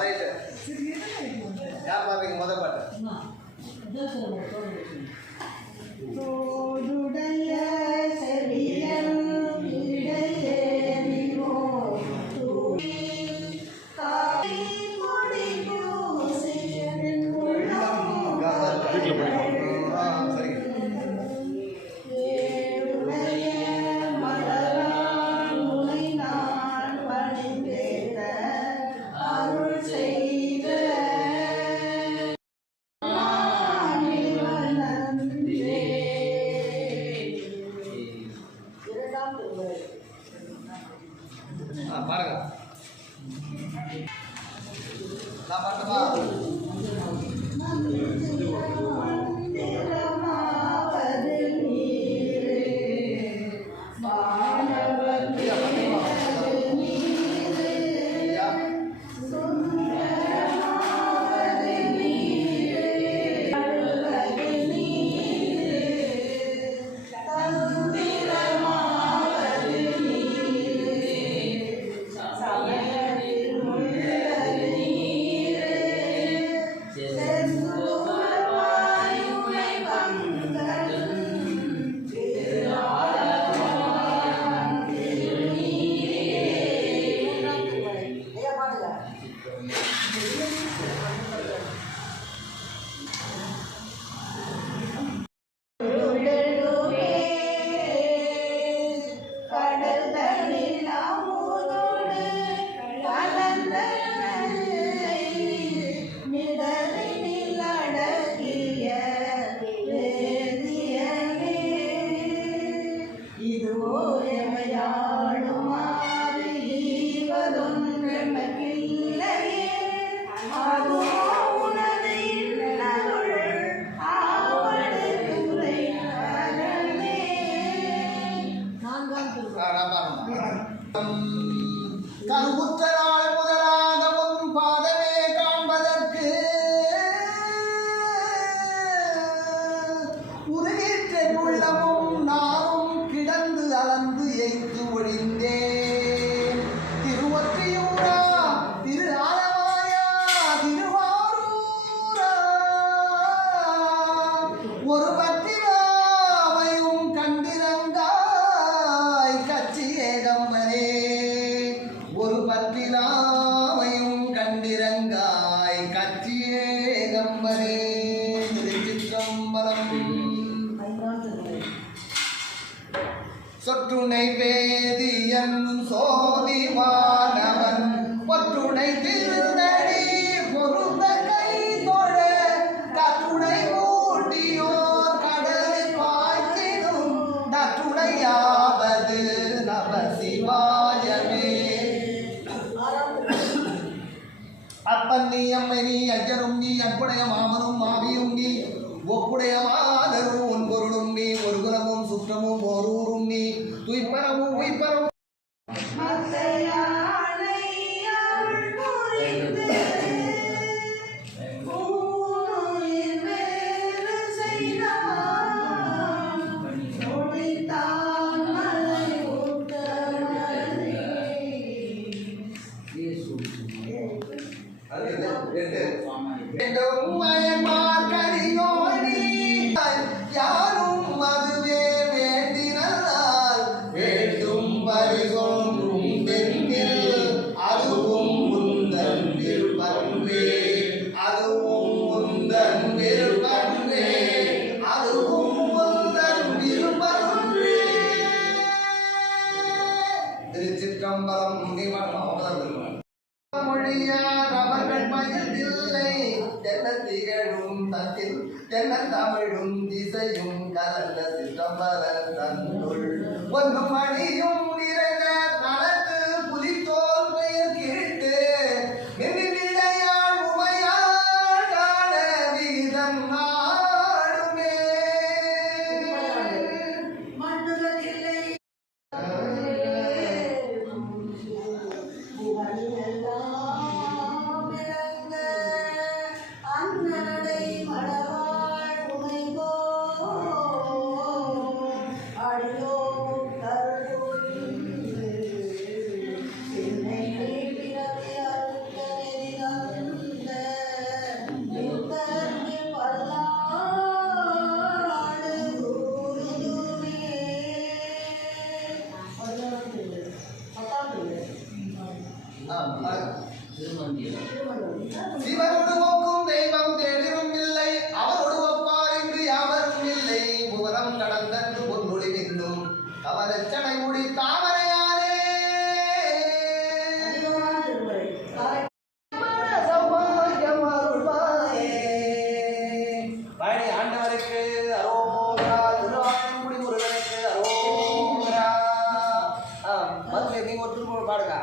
Right யார் பாருங்க முதல் பாட்டு. அம்மனி அய்யரும் நீ அற்புடைய மாமனும் மாவியும் நீ ஒப்புடைய Yes. 我能卖 come பாடல நீங்க ஒரு திரும்ப பாடுங்க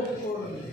எடுத்து போடுறது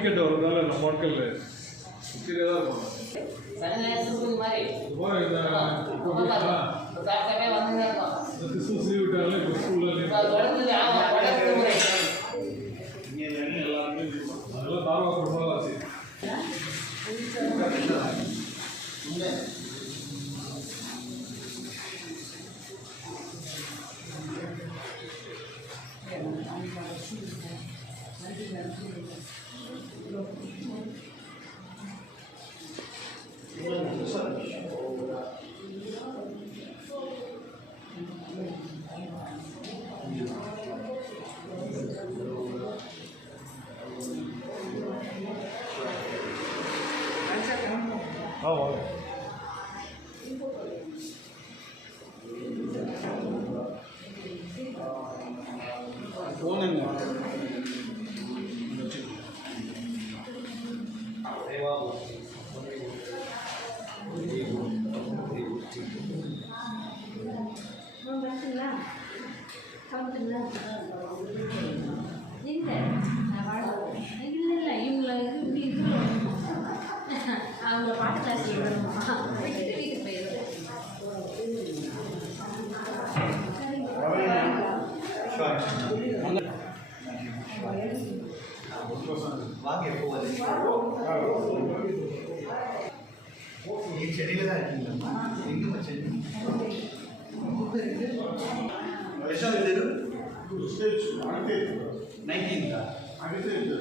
வீக்கெண்ட் வரதுனால நம்ம ஆட்கள் கீழே தான் இருப்பாங்க கிறிஸ்மஸ் லீவ் விட்டாங்களே இப்போ ஸ்கூலில் எல்லாருமே ಎಲ್ಲಿ ಲಾಗಿನ್ ಮಾಡ್ಲಿಲ್ಲ ನಾನು ಎಲ್ಲಿ ಮಚ್ಚಿ. ಓಕೆ. ವರ್ಷ ಇದೆ ನೋಡಿ. 2019 ಅಂತ ಇದೆ.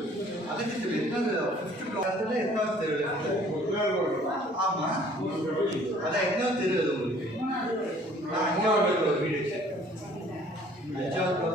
ಅದಕ್ಕೆ ಏನಾದ್ರೂ 5:00 ಕ್ಲಾಕ್ ಅಲ್ಲಿ ಎಂತಾ ಕೇಳ್ತಾರೆ. ಮೊದಲನೇ ಬಾರಿ. ಆಮ್ಮ ಚೆಕ್. ನಿಜವಾಗ್ಲೂ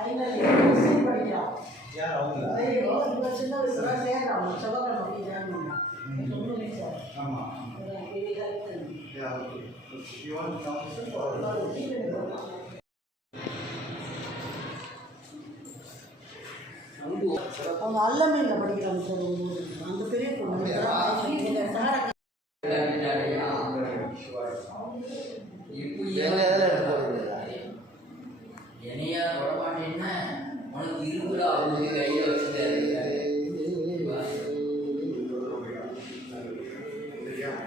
ஐநல்லி சீன் படிக்கிறான் யார் அவங்களா ஐயோ இவன் சின்ன வயசுல சேர்றான் செவ்வாய்க்கிழமை போய் சேர்ந்தா சொல்லுங்க சார் ஆமாம் படிக்கிறாங்க சார் அந்த பெரிய பொண்ணு சார் இப்போ என்னையா தொடமாட்டேன்னா உனக்கு இருக்கிற அவங்களுக்கு கையில் வச்சுட்டு